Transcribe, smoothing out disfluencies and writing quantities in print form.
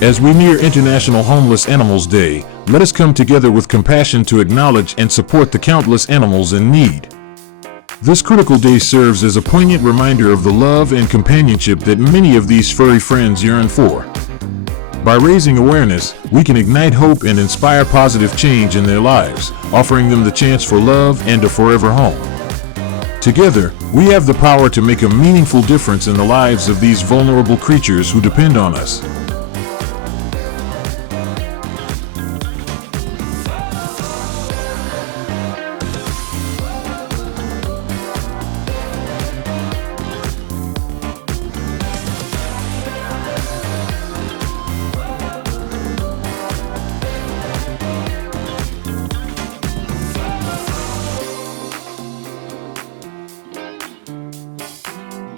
As we near International Homeless Animals Day, let us come together with compassion to acknowledge and support the countless animals in need. This critical day serves as a poignant reminder of the love and companionship that many of these furry friends yearn for. By raising awareness, we can ignite hope and inspire positive change in their lives, offering them the chance for love and a forever home. Together, we have the power to make a meaningful difference in the lives of these vulnerable creatures who depend on us.